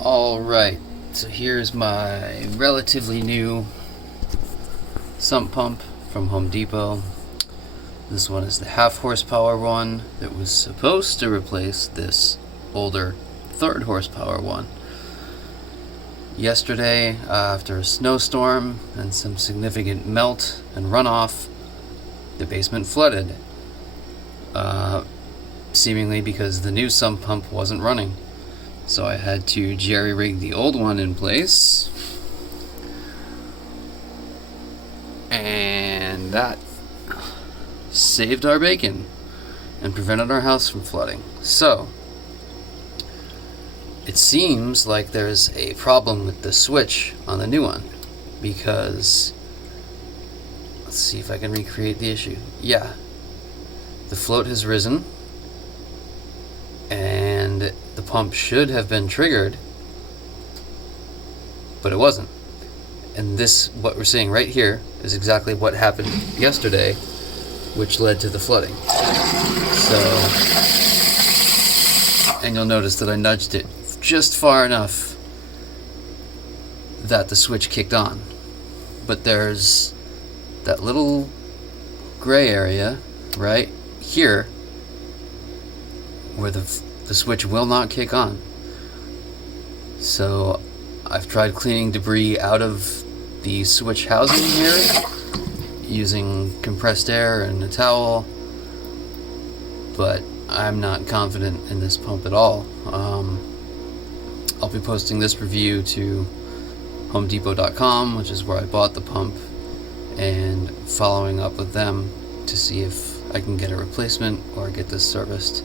Alright, so here's my relatively new sump pump from Home Depot. This one is the half horsepower one that was supposed to replace this older third horsepower one. Yesterday, after a snowstorm and some significant melt and runoff, the basement flooded, seemingly because the new sump pump wasn't running. So I had to jerry-rig the old one in place, and that saved our bacon and prevented our house from flooding. So it seems like there's a problem with the switch on the new one, because let's see if I can recreate the issue. Yeah, the float has risen and the pump should have been triggered, but it wasn't. And this, what we're seeing right here, is exactly what happened yesterday, which led to the flooding. So, and you'll notice that I nudged it just far enough that the switch kicked on. But there's that little gray area right here where the switch will not kick on. So I've tried cleaning debris out of the switch housing here using compressed air and a towel, but I'm not confident in this pump at all. I'll be posting this review to homedepot.com, which is where I bought the pump, and following up with them to see if I can get a replacement or get this serviced.